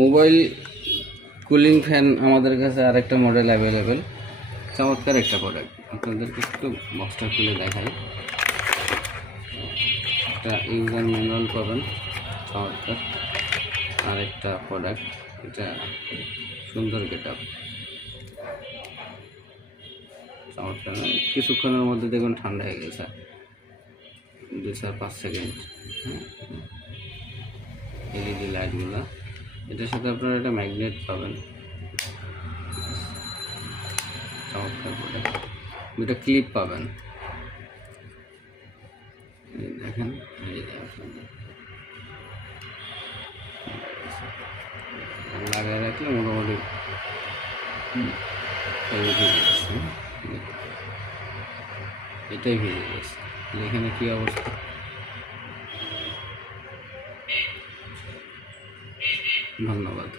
Mobile cooling fan আমাদের কাছে আরেকটা মডেল অ্যাভেলেবেল, চমৎকার একটা প্রোডাক্ট। আপনাদেরকে একটু বক্সটা খুলে দেখাই। একটা ইউজার ম্যানুয়াল পাবেন, চমৎকার আরেকটা প্রোডাক্ট। এটা সুন্দর গেটআপ, চমৎকার। কিছুক্ষণের মধ্যে দেখুন ঠান্ডা হয়ে গেছে, 2-5 সেকেন্ড। এলইডি লাইটগুলো, এটার সাথে আপনারা একটা ম্যাগনেট পাবেন, চমৎকার প্রোডাক্ট। দুটা ক্লিপ পাবেন, দেখেন লাগাই রাখলে মোটামুটি এটাই ভিজে গেছে। এখানে কি অবস্থা, ধন্যবাদ।